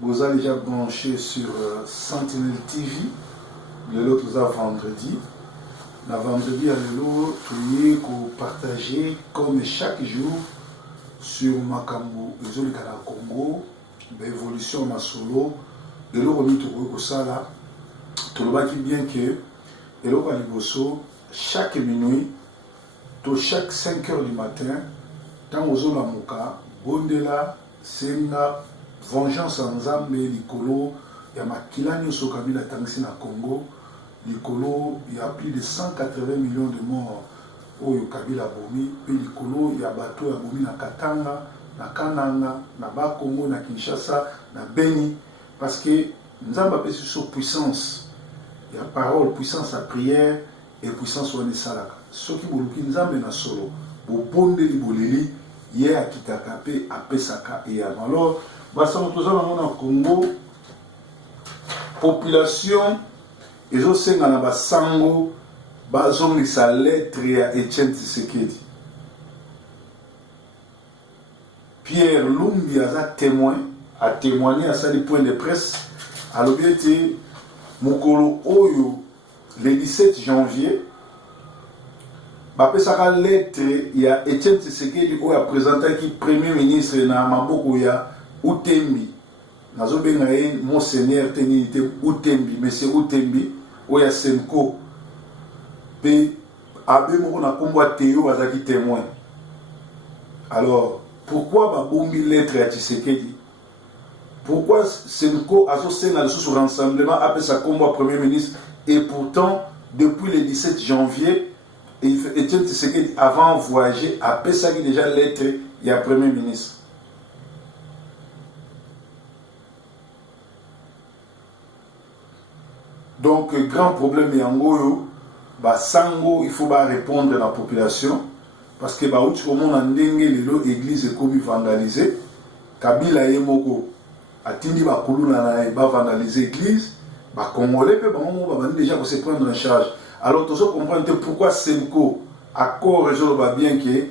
vous avez déjà branché sur Sentinel TV, le lot tout vendredi. Le vendredi, à l'eau, tu partager comme chaque jour sur Makambo, les autres Congo, l'évolution ma solo, de l'eau remis tout ça là. Tout le monde qui bien que, et l'eau à l'Iboso, chaque minuit, chaque 5 heures du matin, tant aux zones à Moka, Bondela, Senga, Vengeance en Zambé, Likolo, il y a Makilani au Kabila Tansi na Congo, Likolo, il y a plus de 180 millions de morts au Kabila Bomi, puis Likolo, il y a bateau à Bomi na Katanga, na Kananga, na Bakongo, na Kinshasa, na Beni, parce que nous avons appelé sur puissance. Il y a parole, puissance à prière et puissance au Salaka. Ce qui nous avons na solo, au bonde liboleli, hier à Kitakapé, à Pesaka et à alors, nous avons au Congo, population, et je sais que nous avons sango, bazon sa lettre à Etienne Tshisekedi. Pierre Lumbi a témoigné à ça des points de presse, à l'objectif, Mokolo Oyo, le 17 janvier, Bapesaka lettre, il y a Etienne Tshisekedi qui a présenté qui premier ministre na Maboko ya Utembi. Nazo bengaye Monseigneur Tenite Utembi, monsieur Utembi, Oya Senko. Pe abe moko na kombo Théo azaki témoin. Alors, pourquoi babombi lettre à Tshisekedi? Pourquoi Senko a senga sur rassemblement après sa combat premier ministre et pourtant depuis le 17 janvier Etienne Tshisekedi avant de voyager a pesaki déjà lettre il y a premier ministre. Donc grand problème yangoyo ba sango il faut répondre à la population parce que ba outi comme on a ndenge lelo église comme vandalisée Kabila yemoko atindi ba kuluna na ba vandaliser église ba congolais pe ba mo déjà pour se prendre en charge. Alors, tout ça comprend pourquoi Senko, accord réseau bien que le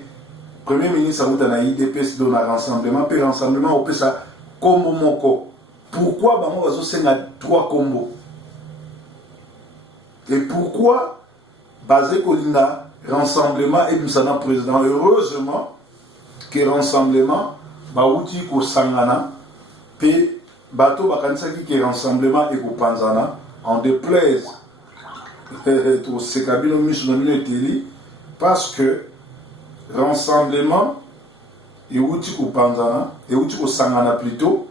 Premier ministre a eu IDPS dans un rassemblement, puis rassemblement, on peut ça combo moko. Pourquoi on va faire 3 combos? Et pourquoi basé Kolinda, rassemblement et nous avons président? Heureusement que rassemblement, Baouti ko Sangana, puis Bato Bakansaki qui rassemblement et ko Panzana, en déplaise. Parce que rassemblement et outil au Panzana et outil au Sangana plutôt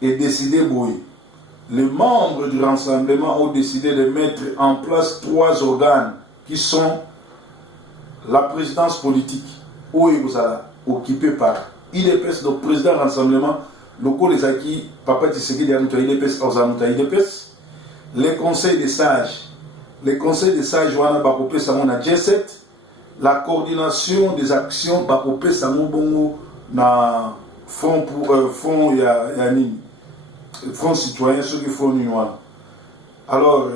est décidé boy. Les membres du rassemblement ont décidé de mettre en place 3 organes qui sont la présidence politique où vous allez occupé par IDPS, donc président du rassemblement local les acquis Papa Tshisekedi a noté IDPS aux IDPS, les conseils des sages. Les conseils des sages Joana Bakopé Samon à G7, la coordination des actions Bakopé Samon Bongo na fonds pour fonds fonds citoyens ceux qui font une. Alors,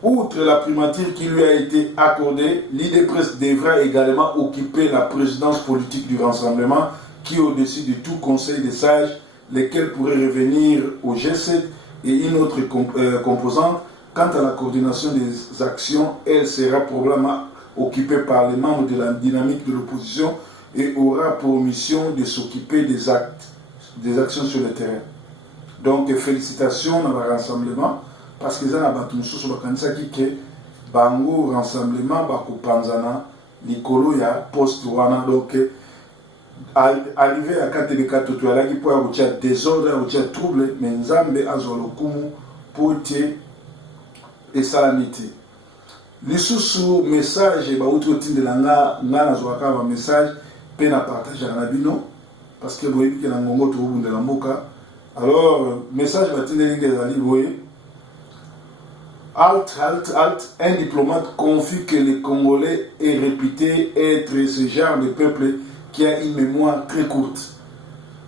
outre la primature qui lui a été accordée, l'IDPS devra également occuper la présidence politique du rassemblement qui est au-dessus de tout conseil des sages, lesquels pourraient revenir au G7 et une autre composante. Quant à la coordination des actions, elle sera probablement occupée par les membres de la dynamique de l'opposition et aura pour mission de s'occuper des actions sur le terrain. Donc, félicitations dans le rassemblement, parce que ça n'a pas tout sur le candidat qui est Bango rassemblement, Bako Panzana, Nicolo, il y a post Wana. Donc, arrivé à 4 tout à l'heure, il peut y avoir désordre, il y a trouble, mais Nzambe a zolokumu pour et salamité. Les sous message et autre de la na zoaka un message peine à partager à Nabino parce que vous voyez que la Mongo trouve de la Moka. Alors message va tenir des alliés. Halt, un diplomate confie que les Congolais est réputé être ce genre de peuple qui a une mémoire très courte.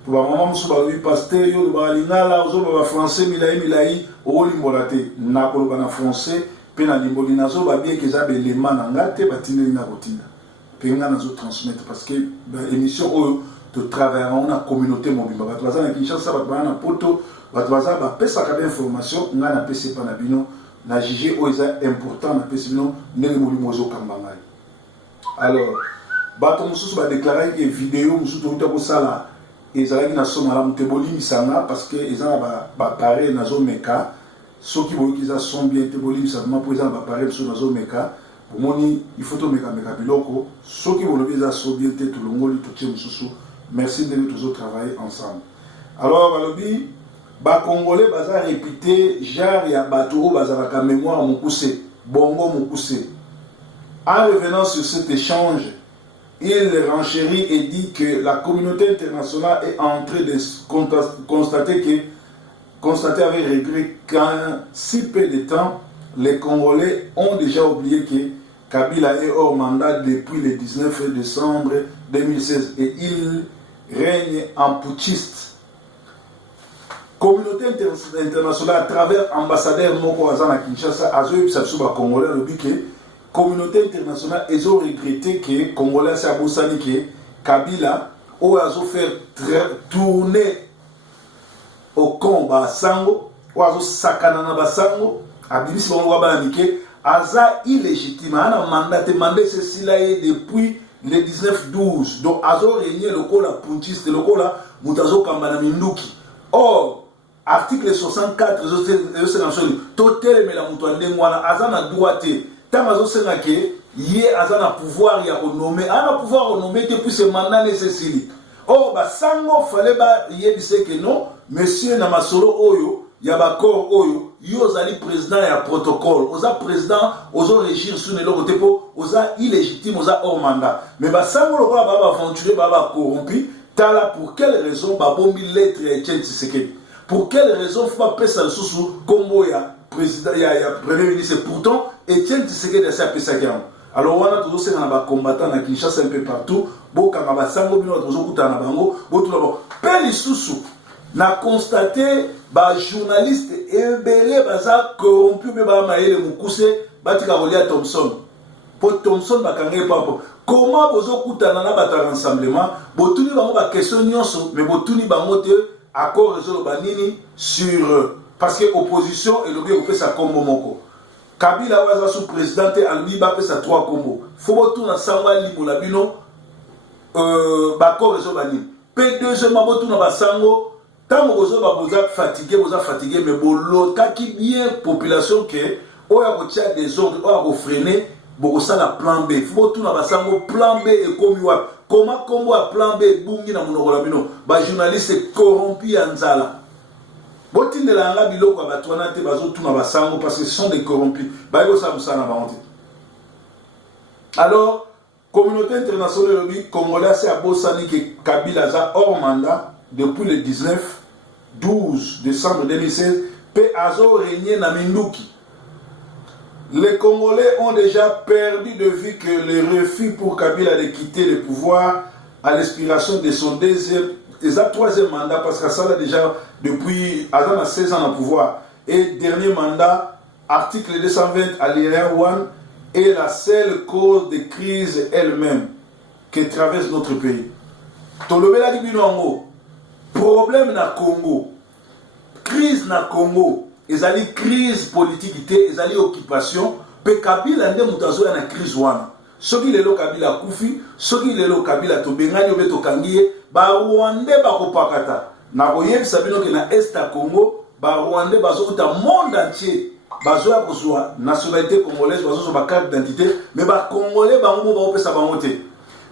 Pour le moment, je suis pasteur, je suis français, milai, au limbolate, na kolobana français, pe na limbolinazo, bien que ça élément n'angate, batine na routine. Pe nga nazo transmettre parce que l'émission to travaillerons na communauté mobimba bato baza na Kinshasa bato baza na Poto bato baza bapesaka ba information nga na pesi pa na bino na juger o eza important na pesi bino ndenge molimo ezokamba ngai. Alors bato mosusu badéclaré que vidéo mosusu touta kosala ezalaki na son malamu te bolimisanga parce que eza na bapareil nazomeka soki boyoki eza son bien te bolimisanga mpo eza na bapareil mosusu nazomeka omoni il faut tomeka biloko soki bolobi eza so bien te tolongoli totie mosusu. Merci de nous travailler ensemble. Alors balobi Congolais baza répété genre ya bato bazalaka mémoire mokuse bongo mokuse. En revenant sur cet échange, il renchérit et dit que la communauté internationale est en train de constater avec regret qu'en si peu de temps, les Congolais ont déjà oublié que Kabila est hors mandat depuis le 19 décembre 2016 et il règne en putschiste. Communauté internationale à travers ambassadeur Moko Azana Kinshasa, Azoï Sapsuba Congolais, le but que communauté internationale ils ont regretté que Congolais c'est Aboussani que Kabila ou Azo faire tourner au combat Sango ou Azo Sakanana Basango, Abibis Bongo Banike, Aza illégitime, a mandaté ceci là depuis le 19-12, donc Azo régné le col à Puntiste, le col à Moutazo Kambana Minduki. Or, article 64, totel mais la moutouande mwana azana droite tant azo senga ke yé azana pouvoir ya renommer ana pouvoir renommer depuis ce mandat nécessaire. Or ba sango fallait ba yé dise que non monsieur na masolo oyo ya ba corps oyo yo zali président ya protocole oza président ozo régir sur le côté po oza illégitime oza hors mandat mais ba sango lo ba aventurer ba corrompu tala pour quelle raison ba bombi lettre ya Etienne Tshisekedi. Pour quelle raison faut pas passer sous Combo ya président ya premier ministre pourtant Etienne Tshisekedi a sa gamme. Alors on a toujours ces combattants na Kinshasa un peu partout boka ba sango bino toujours kuta na bango botu la peli susu na constaté ba journaliste ebele baza corrompu be ba maele mukuse batika Rolia Thompson pour Thompson bakangé papo comment bozo kuta na ba rassemblement botuni bango ba question nyonso mais botuni bango te accord réseau banini sur parce que opposition et le bien fait sa combo moko Kabila waza sous présidente albi ba fait sa trois combo faut tout na sangwa libola bino ba accord réseau banini P2 mabotu na basango tant bozo ba boza fatigué mais bolo kaki bien population que oya ko tia des ordres oya ko freiner boko sala plan B faut tout na basango plan B et comme wa comment combo a plan B bungi na monoko bino ba journaliste corrompu en nzala botinde la nga biloko ba twana te bazo tuna basango parce que ce sont des corrompus ba yo sa musana ba honte. Alors communauté internationale le Congolais c'est abosani que Kabila za hors mandat depuis le 12 décembre 2016 pe azo régner na Minduki. Les Congolais ont déjà perdu de vue que le refus pour Kabila de quitter le pouvoir à l'expiration de son troisième mandat, parce que ça là déjà depuis Adam a 16 ans au pouvoir, et dernier mandat, article 220 alinéa 1, est la seule cause de crise elle-même que traverse notre pays. Tolobela Libinongo, problème na Congo, crise na Congo. Ezali crise politique te ezali occupation pe Kabila nde mutazo na crise wana soki lelo Kabila kufi soki lelo Kabila to bengani obeto kangiye ba Rwanda ba kopakata na koyebisa bino ke na est à Congo ba Rwanda bazo kuta monde entier bazo ya kozwa nationalité congolaise bazo ba carte d'identité mais ba congolais bango ba opesa bango te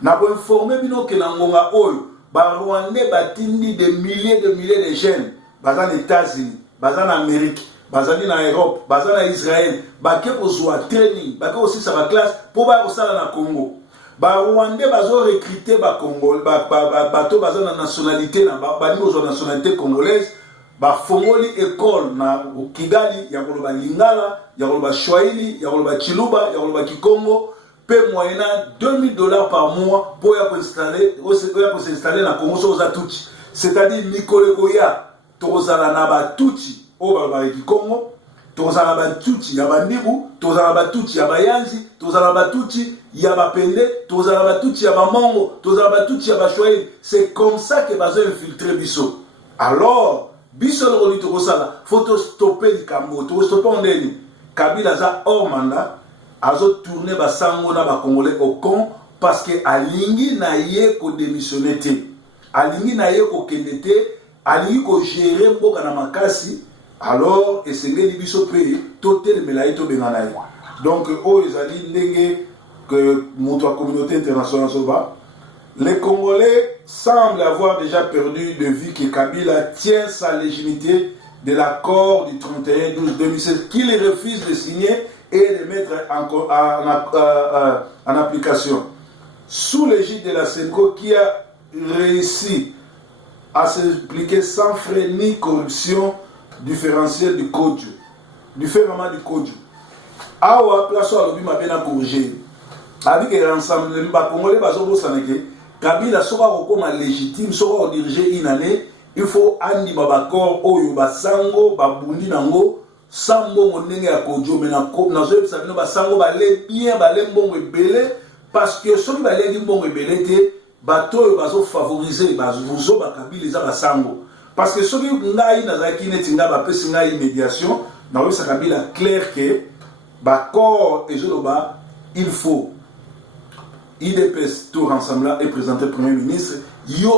na ko informer bino ke na ngonga oyo ba Rwanda batindi de milliers de jeunes baza aux États-Unis baza na Amérique, baza na Europe, baza na Israël, bake kozwa training, bake aussi sa ba classe pour ba osala na Congo. Ba Rwandais bazo recruter ba Congo, bato baza na nationalité na ba ni nationalité congolaise, ba fongoli école na Kigali ya koloba Lingala, ya koloba Swahili, ya koloba Chiluba, ya koloba Kikongo, pe moyena $2000 par mois pour ya ko s'installer na Congo so za tuti. C'est-à-dire Nicole Goya tozala na batuti o babareki Congo tozala batuti ya bandibu tozala batuti ya bayanzi tozala batuti Yabapende, Tozalaba tout Yabamango, Tozalaba tout Yabachouaï. C'est comme ça que bazo infiltrer Bisso. Alors, Bisso le roli Tokosala, faut stopper le Cambo, faut stopper en déni. Kabila za hors mandat, azo tourner Basango na ba Congolais au con, parce que Alingi na ye ko démissionner te. Alingi na ye ko kendete, Alingi ko gérer Mboka na makasi, alors, et c'est les Bisso pays, totel melaïto benganaï. Donc, ils ont dit que la communauté internationale se bat. Les Congolais semblent avoir déjà perdu de vue que Kabila tient sa légitimité de l'accord du 31-12-2016 qu'il refuse de signer et de mettre en application. Sous l'égide de la SENCO qui a réussi à s'impliquer sans frais ni corruption différentielle du code, du fait vraiment du code. Awa place à l'objet m'a bien corrigé. Avec l'ensemble, les Congolais baso saneke. Kabila soka comme légitime, soka diriger une année. Il faut andi babakor oyo basango babundi nango sambo monenge ya kojo mena ko nazo sabino basango balé bien balé mbongo ebele parce que soki balé mbongo ebele te bato bazo favoriser bazo bakabila za basango parce que soki ngai nazaki netinga ba pesi ngai médiation na wesa kabila clair que Bakor et Joloba, il faut IDPS tout ensemble et présenter le Premier ministre. Yo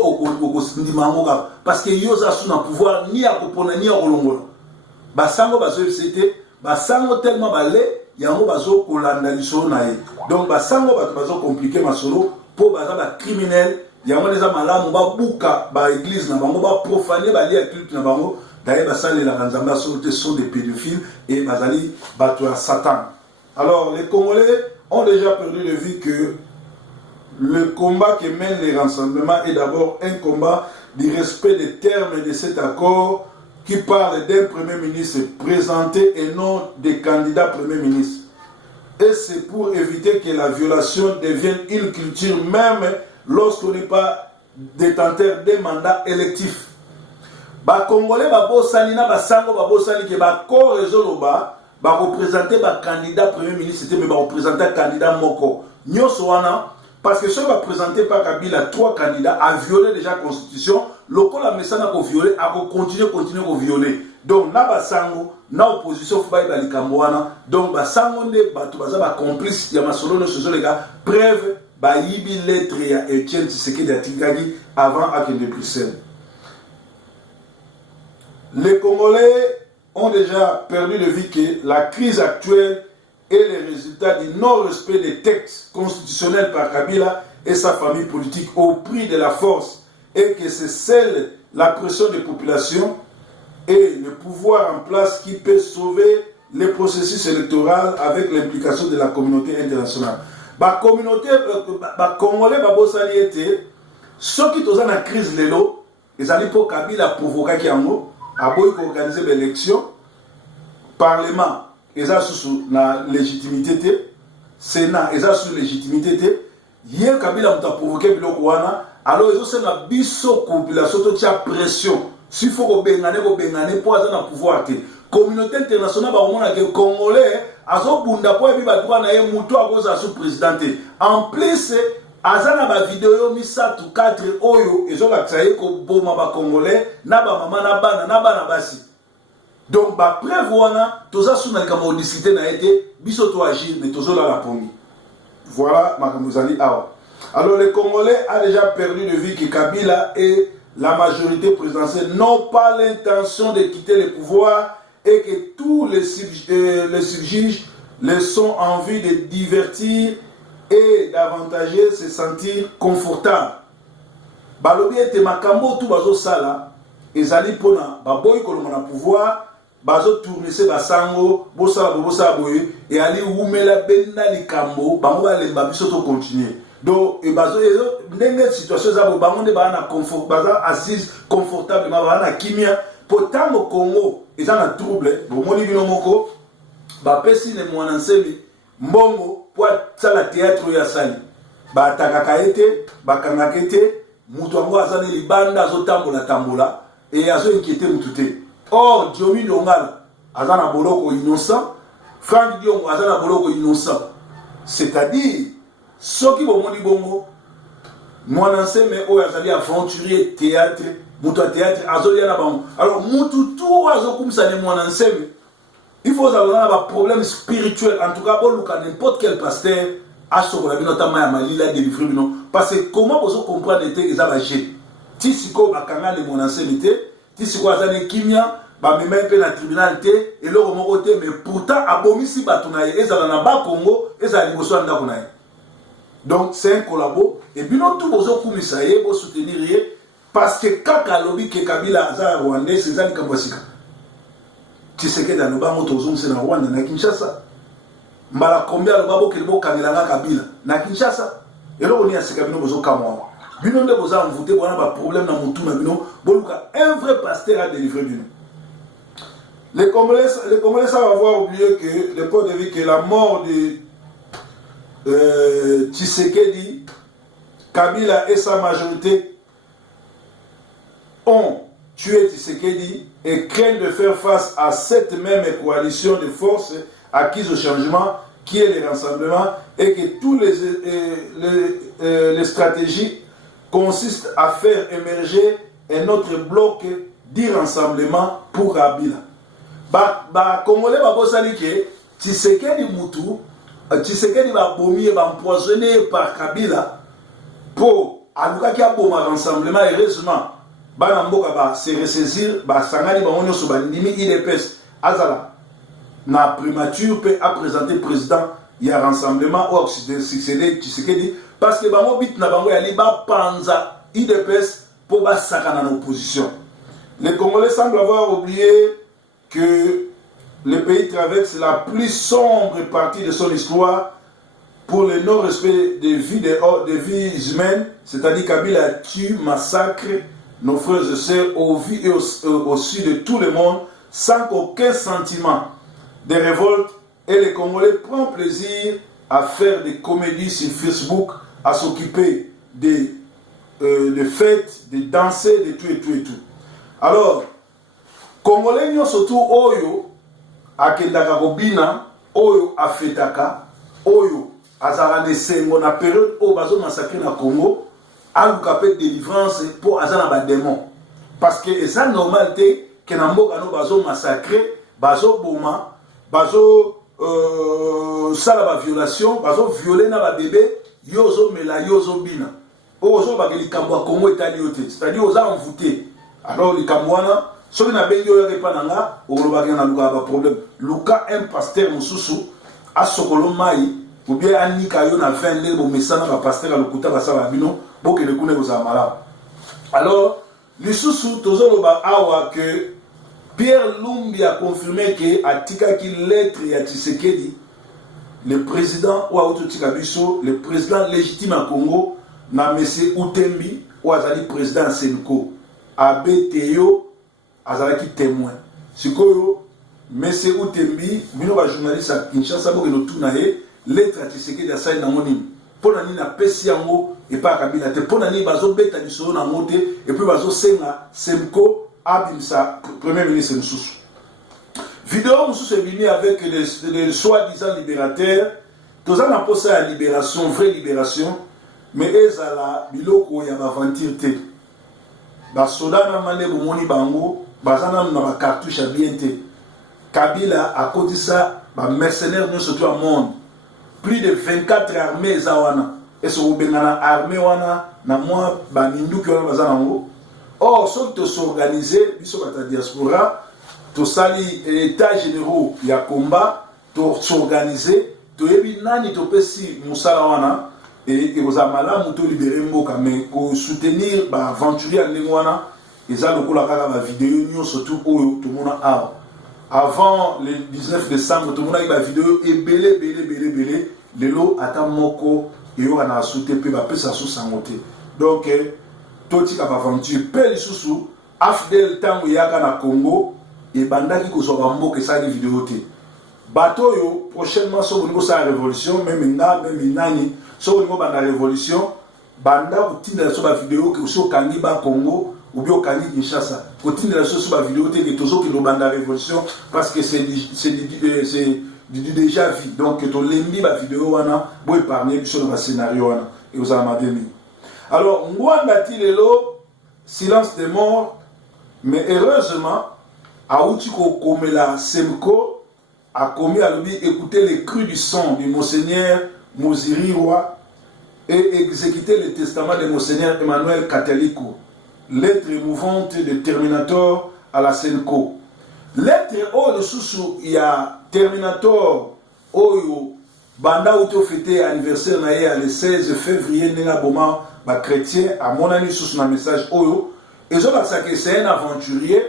parce que yo za sous pouvoir ni à Kopona ni à Rolongola. Basango bazo FCT, basango tellement balé, yango bazo kolanda lisolo nae. Donc basango bazo compliqué ma solo pour baza ba criminel, yango les amala ba buka ba église na bango ba profaner ba lia culte na bango. D'ailleurs, Bassal la Ranzamba sont des pédophiles et Bazali Batoua Satan. Alors, les Congolais ont déjà perdu de vue que le combat que mènent les rassemblements est d'abord un combat du respect des termes de cet accord qui parle d'un Premier ministre présenté et non des candidats Premier ministre. Et c'est pour éviter que la violation devienne une culture même lorsqu'on n'est pas détenteur des mandats électifs. Ba Congolais ba bosani na basango ba bosani ke ba ko rezoloba ba représenter ba candidat premier ministre mais ba représenter candidat moko nyoso wana parce que ceux ba présenter par Kabila 3 candidats a violé déjà la constitution lokola mesana ko violer a ko continuer ko violer donc na basango na opposition faut ba likambo wana donc basango nde bato baza ba complice ya masolo no sozo les gars preuve ba yibi lettre ya Etienne Tshisekedi atikaki avant akende Bruxelles. Les Congolais ont déjà perdu de vue que la crise actuelle est le résultat du non-respect des textes constitutionnels par Kabila et sa famille politique au prix de la force et que c'est celle, la pression des populations et le pouvoir en place qui peut sauver les processus électoraux avec l'implication de la communauté internationale. La communauté Congolais, ceux qui sont dans la crise, ils allaient pour Kabila provoquer Kiango. A organiser l'élection, Parlement, ils ont sous la légitimité, Sénat, ils ont sous légitimité, hier Kabila a provoqué Bilokouana, alors ils ont fait la biso population, toute la pression, s'il faut qu'on bengane pour avoir un pouvoir. Communauté internationale, les Congolais, ils ont bunda pour être droit na ye muto à cause de sous présidenté. En plus, azana ba vidéo misa tu 4 oyo ezo laksaye ko boma ba Congolais na ba mama na bana basi. Donc ba preuve wana toza suna ka modicité na été biso to agir mais tozo la pongi. Voilà makamuzali awa. Alors les Congolais a déjà perdu de vue que Kabila et la majorité présidentielle n'ont pas l'intention de quitter le pouvoir et que tous les subjuges les sont en vue de divertir et d'avantager se sentir confortable. Balobi ete makambo tout bazo sala ezali pona baboyi kolomana pouvoir bazo tourner se basango bosala boye et ali umela benna likambo bango balemba biso to continuer. Donc e bazo ndenge situation za bango nde bana confort baza assise confortablement bana kimia potango Congo ezana trouble bomoni bino moko ba pesi ne mwana nsemi mbongo pour la théâtre ya sali ba takaka ete bakangaka ete mutu ango azana libanda tambola et azo inquiéter mutute. Or Diomi Ndongala azana boloko innocent, Franck Diongo azana boloko innocent. C'est-à-dire soki bomoni bongo mwana nseme oyo azali aventurier théâtre mutu ya théâtre azolia na bango alors mutu tu azokumisa ne mwana nseme il faut avoir un problème spirituel en tout cas boluka n'importe quel pasteur asokola bino tama ya malila délivrer bino parce que comment vous comprendre que eza ba jet ti siko bakanga le mwana nseme te ti siko azali kimia ba mema pe na tribunal te et le moko te mais pourtant abomisi bato na ye ezala na ba Congo ezala liboso ndako na ye. Donc c'est un collabo et bino tout bozo kumisa ye bo soutenir ye parce que kaka lobi ke Kabila aza rwandais c'est ça likambosika Tshisekedi aloba moto ozongisa na Rwanda na Kinshasa mbala combien aloba bokeli bokangela Kabila na Kinshasa eloko ni asika bino bozo kamwa bino nde boza mvute bona ba problème na mutu na bino boluka un vrai pasteur a délivré bino. Les Congolais savent avoir oublié que le point de vue que la mort de Tshisekedi, Kabila et sa majorité ont tué Tshisekedi et craignent de faire face à cette même coalition de forces acquises au changement qui est le rassemblement et que toutes les stratégies consistent à faire émerger un autre bloc d'irrassemblement pour Kabila. Congolais babosali ke Tshisekedi mutu Tshisekedi babomi empoisonné par Kabila pour alukaki aboma rassemblement heureusement bana mboka ba se ressaisir ba sangani ba onyoso ba ndimi IDPS azala na primature peut à présenter président il y a rassemblement au succéder Tshisekedi parce que bango bit na bango yali ba panza IDPS pour ba sakana na opposition. Les Congolais semblent avoir oublié que le pays traverse la plus sombre partie de son histoire pour le non-respect des vies humaines, c'est-à-dire Kabila tue, massacre nos frères et sœurs au vu et au su de tout le monde sans qu'aucun sentiment de révolte et les Congolais prennent plaisir à faire des comédies sur Facebook, à s'occuper de fêtes, de danser, de tout et tout et tout. Alors, Congolais nyo surtout oyo akendaka kobina oyo afetaka oyo azala de sengo na période oyo bazo massacrer na Congo aluka pe délivrance pour azala ba démon parce que eza normal te que na mboka no bazo massacrer bazo boma bazo sala ba violation bazo violer na ba bébé yozo mela yozo bina ozo ba likambo Congo etali yote c'est-à-dire oza envoûté alors likamwana soki na bengi oyo epa nanga olobaki na luka ba problème luka un pasteur mususu asokolo mai ou bien anika yo na fin ndenge bomesana ba pasteur alokuta basala bino bokele kuna kozala malamu. Alors lisusu tozoloba awa que Pierre Lumbi a confirmé que atikaki lettre ya Tshisekedi le président ou autotika biso le président légitime à Congo na monsieur Utembi ou azali président Senko abeteyo azalaki témoin sikoyo monsieur Utembi bino ba journaliste à Kinshasa bo no tuna ye lettre à Tshisekedi ya sai na monini pona ni na pesi yango et pas Kabila te pona ni bazo beta lisolo na mote et puis bazo senga Semko abimsa premier ministre mususu vidéo mususu ebimi avec les soi-disant libérateurs toza na posa ya libération vraie libération mais ezala biloko ya aventure te basoda na mane bomoni bango bazana na ba cartouche à bien te Kabila a kodisa ba mercenaires no surtout au monde plus de 24 armées zawana et so bengana armée wana na moi ba minduki wana bazana ngo or so to s'organiser biso bata diaspora to sali état généraux ya combat to s'organiser to yebi nani to pesi musala wana et oza malamu to libérer mboka mais ko soutenir ba aventurier ndenge wana eza lokola kaka ba vidéo nyo surtout oyo to mona avant le 19 décembre to mona ba vidéo ebele belé lelo ata moko yo ana soutenir pe ba pesa sous sangote donc toti ka ba aventure pe lisusu afdel tango yaka na Congo et bandaki ko so ba mboka sa di vidéo te bato yo prochainement so bongo sa révolution même nani so bongo ba révolution banda kutinda so ba vidéo ke so kangi ba Congo ou bien kangi Kinshasa kutinda so ba vidéo te ke tozo ke no banda révolution parce que c'est déjà vu. Donc, tu lembi la vidéo, wana, pour épargner sur le scénario, wana, et vous avez mis. Alors, Ngwanda Tilelo, silence des morts, mais heureusement, Aoutiko Komela Semko a commis à lui écouter les cris du sang du Monseigneur Moziriwa et exécuter le testament de Monseigneur Emmanuel Kataliko, lettre émouvante de Terminator à la Senko. Lettre oh le sous il y a Terminator Oyo banda où tu fêté anniversaire naïe le 16 février nena boma ba chrétien à mon ami sous un message Oyo et je pense que c'est un aventurier,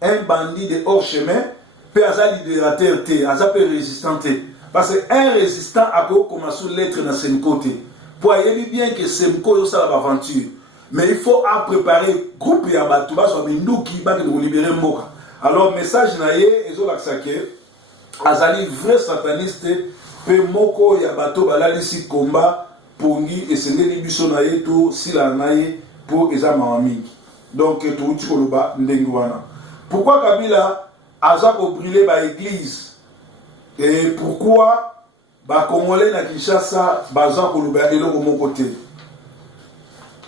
un bandit de hors chemin, peut avoir libérateur té, avoir résistant té. Parce qu'un résistant a commencé à l'être dans son côté. Pour y bien que c'est une aventure. Mais il faut préparer groupe et abattu, parce que nous qui va libérer Moka. Alors, message naïe, et je l'ai azali vrai sataniste, peut Moko et abattu, balali si combat, pour lui, et c'est les biso naïe, tout, si la naïe, pour Eza Mahaming. Donc, tout le monde ndengwana. Pourquoi Kabila a brûlé l'église? Et pourquoi les Congolais na Kinshasa baza koluba eloko mon côté?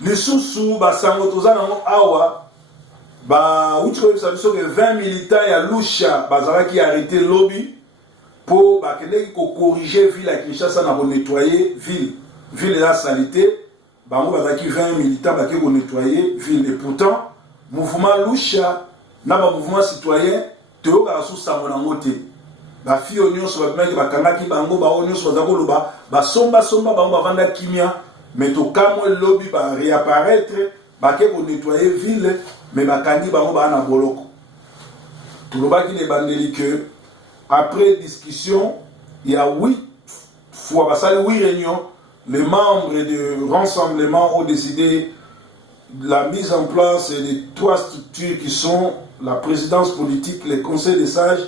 Les sous basango tozana awa ba utiko biso que 20 militants ya Lusha bazala qui arrêté lobby pour bakende ko corriger ville à Kinshasa na ko nettoyer ville la salité. Bango bazaki 20 militants baki ko nettoyer ville et pourtant mouvement Lusha na ba mouvement citoyen teo ka sous samonango te ba fi onyo so ba meki bakangaki bango ba onyo so bazako loba ba somba bango bavanda kimia mais to kamo lobby ba réapparaître ba ke ko nettoyer ville mais bakangi bango ba na boloko to loba ki ne bandeli que après discussion il y a 8 fois basali 8 réunions. Les membres du rassemblement ont décidé de la mise en place de 3 structures qui sont la présidence politique, le conseil des sages,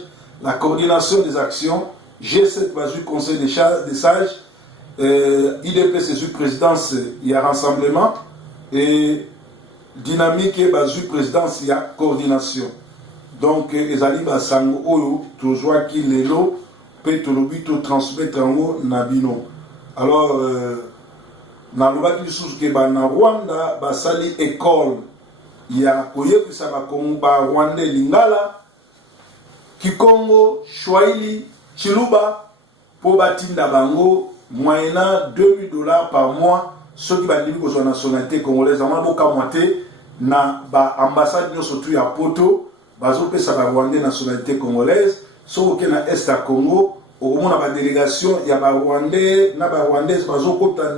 la coordination des actions, G7 basé conseil des sages, IDP c'est présidence, il y a rassemblement, et dynamique et basé présidence, il y a coordination. Donc, les alliés basango oyo, toujours qui les lots, peut tout transmettre en haut nabino. Alors, na lobaki lisusu ke ba na Rwanda basali école ya koyebisa ba Rwandais lingala Kikongo Swahili Chiluba pour batinda bango moyennant $2000 par mois ceux qui bandimi ko nationalité congolaise ama boka moité na ba ambassade no surtout ya Poto bazo pesa ba Rwandais nationalité congolaise so ke na est à Congo au moment de la délégation, il y a des Rwandais, des Rwandais,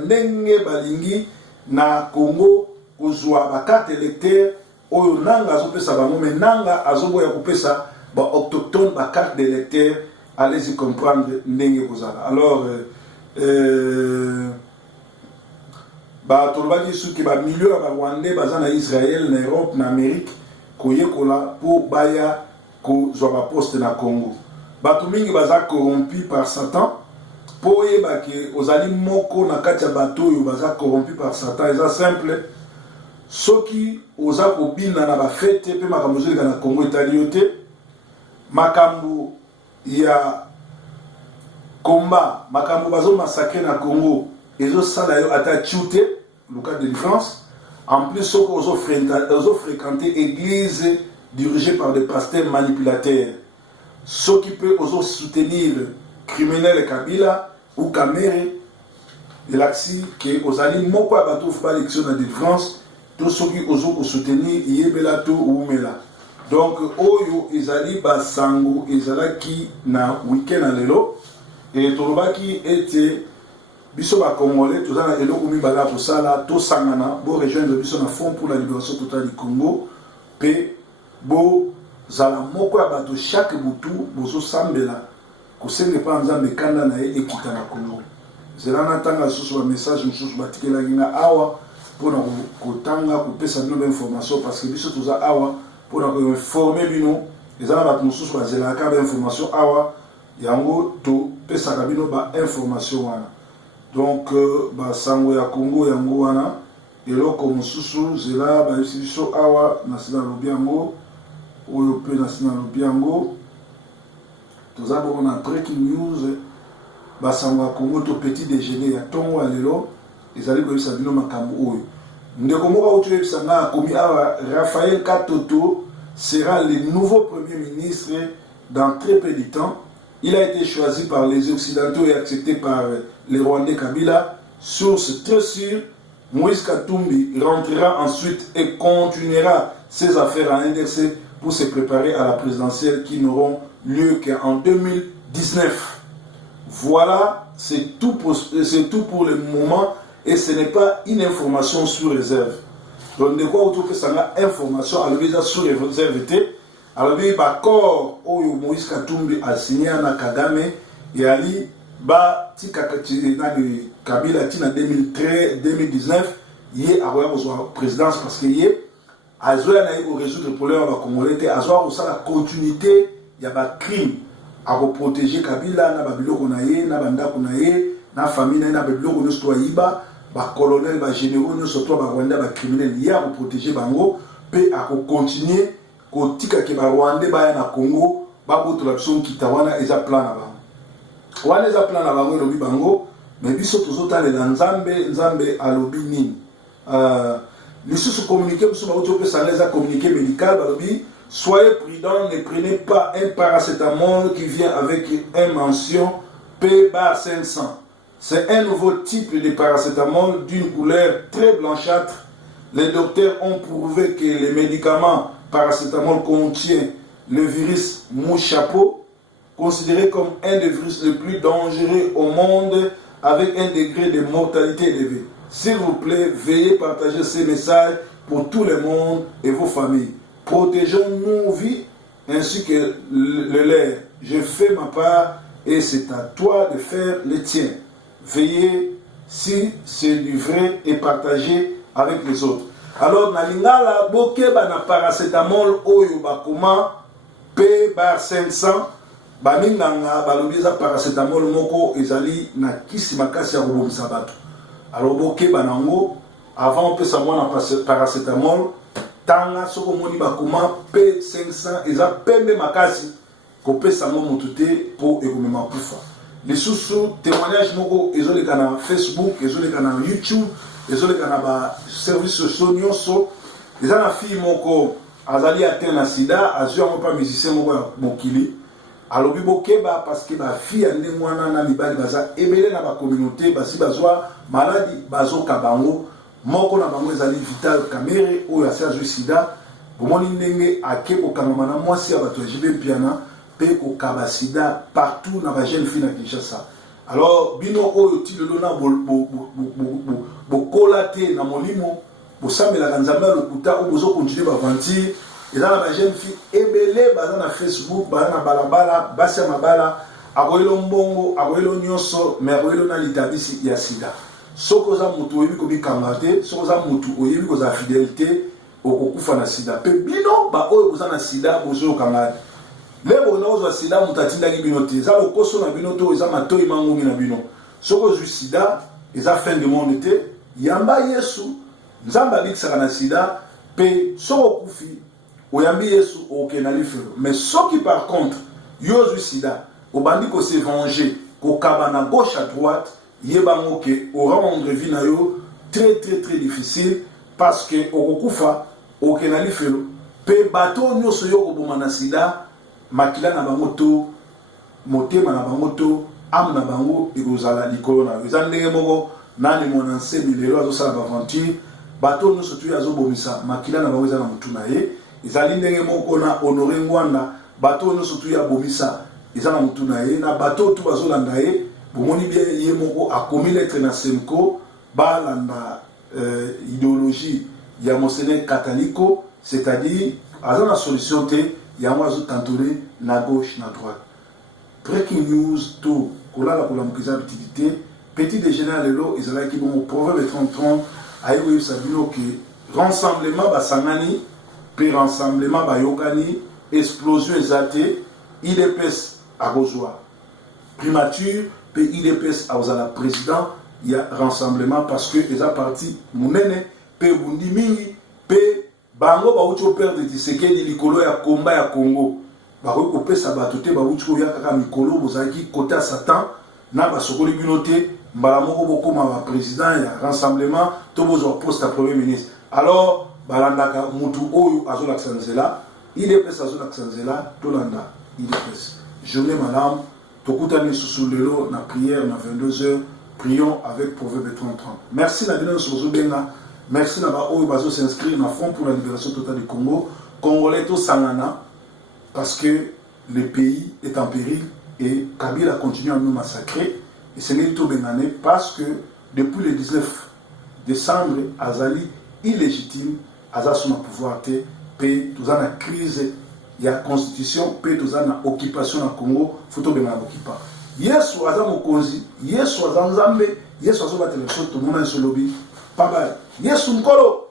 ndenge balingi na Congo, kozwa ba carte électeur, oyo nanga azopesa bango, mais nanga azoboya kopesa ba autochtone ba carte d'électeur, allez-y comprendre ndenge kozala. Alors, ba tolobaki suki ba milieu ba Rwandais baza na Israël, na Europe, na Amérique, koyekola pour baya kozwa ba poste na Congo. Bato mingi baza corrompu par Satan pour yeba ke ozali moko na kati ya bato oyo baza corrompu par Satan eza simple soki oza kobina na bafete pe makambo ezoleka na Congo etali yo te makambo ya combat makambo bazo massacrer na Congo ezosala yo ata chute le cas de France en plus soko ozo fréquenter église dirigée par des pasteurs manipulateurs. Ceux qui peuvent aussi soutenir criminel Kabila ou Kamere, il a dit que aux alliés moko abato fa l'élection de France, tous ceux qui osent soutenir Yebelato ou Mela. Donc oyo ezali basango ezalaki na week-end à lelo et tolobaki était biso ba congolais tous na eloko mibala pour ça là to sangana bo rejoindre biso na Front pour la libération totale du Congo pe bo zala moko ya bato chaque butu bozo sambela kosenge pa nzambe kanda na ye ekita na Congo zela na tanga susu ba message mususu batikela nginga awa pona kotanga kopesa bino information parce que biso toza awa pona ko informer bino ezala bato mususu bazela ka ba information awa yango to pesa ka bino ba information wana donc ba sango ya Congo yango wana eloko mususu zela ba biso awa na sila lobiango oyo pe na sina lobiango Tous on a breaking news. Basangwa Congo to petit déjeuner ya tongo alelo. Ils allaient koyebisa bino makambo oyo. Ndeko moko otoyebisa nga komi awa Raphaël Katoto sera le nouveau premier ministre dans très peu de temps. Il a été choisi par les Occidentaux et accepté par les Rwandais Kabila. Source très sûre, Moïse Katumbi rentrera ensuite et continuera ses affaires à NDC pour se préparer à la présidentielle qui n'auront lieu qu'en 2019. Voilà, c'est tout pour le moment et ce n'est pas une information sous réserve. Donc, de quoi autour que ça a information, alors déjà sous réserve, alors il y a l'accord où Moïse Katumbi a signé à Kagame et Ali ba Kabila tina 2019 il y a la présidence parce que il a résoudre le problème de la Congolais, a la continuité, il y a des crimes à protéger Kabila, na babiloko na ye, na bandako na ye, na famille na babiloko no sto yiba, ba colonel, ba généraux no sto ba Rwanda ba criminel, il y a protéger bango pe à continuer ko tika ke ba Rwanda ba na Congo, ba boto la biso kitawana eza plan na bango. Wana eza plan na bango lobi bango, mais biso tozota le nzambe alobi nini. Les sources communiquées, communiqué médical, soyez prudents, ne prenez pas un paracétamol qui vient avec une mention P bar 500. C'est un nouveau type de paracétamol d'une couleur très blanchâtre. Les docteurs ont prouvé que les médicaments paracétamol contiennent le virus mouche-chapeau, considéré comme un des virus les plus dangereux au monde, avec un degré de mortalité élevé. S'il vous plaît, veuillez partager ces messages pour tout le monde et vos familles. Protégeons nos vies ainsi que le leur. Je fais ma part et c'est à toi de faire le tien. Veillez si c'est du vrai et partagez avec les autres. Alors, na lingala bokeba na paracétamol oyo bakoma P bar 500 baninganga balobiza paracétamol moko ezali na kisi makasi ya kobomisa bato. Alors, bokeba nango avant pe sa mona paracétamol tanga soko moni bakoma P500 eza pembe makasi ko pesa mo mutute po ekomema kufa. Les sous témoignages moko ezoleka na Facebook, ezoleka na YouTube, ezoleka na ba services sociaux nyonso. Eza na fille moko azali atteint na sida, azua mo pa musicien moko ya mokili. Alobi bokeba parce que ba fille ande mwana na mibali baza ebele na ba communauté basi bazwa maladie bazo kabango moko na bango ezali Vital Kamerhe oyo asiazwi sida bomoni ndenge ake kokangama na mwasi ya bato ya JB Piana pe kokaba sida partout na ba jeune fille na Kinshasa. Alors bino oyo tilelo na bokola te na molimo bosambela nzambe lokuta o bozo continuer ba aventure eza na ba jeune fille ebele baza na Facebook baza na balabala basi ya mabala akoyelo mbongo akoyelo nyonso mais akoyelo na litabisi ya sida. Soko za mutu oyebi kobikanga te, soko za mutu oyebi koza fidélité okokufa na sida. Pe bino ba oyo koza na sida bozo kanga. Lebo na ozo sida mutu atindaki bino te. Za lokoso na bino to eza matoi mangungi na bino. Soko zu sida eza fin de monde te. Yamba Yesu nzamba bikisaka na sida pe soko kufi oyambi Yesu okena lifelo. Mais soki par contre yo zu sida obandi ko se venger ko kabana gauche à droite yebango ke rendre vie na yo très difficile parce que okokufa okena lifelo pe bato nyonso yo koboma na sida makila na bango to motema na bango to am na bango ekozala likolo na yo eza ndenge moko nani mona nsebi lelo azosala baventure bato nyonso to azobomisa makila na bango eza na mutu na ye ezali ndenge moko na Honoré Ngwanda bato nyonso to abomisa eza na mutu na ye na bato to bazolanda ye bomoni bien ye moko akomi lettre na Semco balanda idéologie ya Monseigneur Kataliko, c'est-à-dire aza na solution te yango azotantoler na gauche na droite. Breaking news to kolala kolamukiza bitidité petit déjeuner lelo ezalaki bon proverbe 30 ayo sabino ke rassemblement basangani pe rassemblement bayokani explosion ezate IDPS akozwa primature pe IDPS akozala président ya rassemblement parce que eza parti munene pe bundi mingi pe bango bauti operde Tshisekedi likolo ya komba ya Congo bakoki kopesa bato te bawuti koya kaka mikolo bozalaki côté ya Satan na basokoli bino te mbala moko bokoma baprésident ya rassemblement to bozwa poste ya premier ministre. Alors balandaka mutu oyo azolakisa nzela IDPS azolakisa nzela tolanda IDPS. Journée madame tokutani susu lelo na prière na 22h. Prions avec Proverbe 30. Merci na bino sozo benga. Merci na ba oyo bazo s'inscrire na Front pour la libération totale du Congo. Congolais to sangana parce que le pays est en péril et Kabila continue à nous massacrer. Et ce n'est tout bengané parce que depuis le 19 décembre, Azali illégitime, Azasuna pouvoir te paix, tout ça na crise, il y a constitution, paix, tout ça na occupation na Congo, photo bengana occupa. Yesu aza mokonzi, Yesu aza nzambe, Yesu azo batele so to mona so lobi. Papa, Yesu mkolo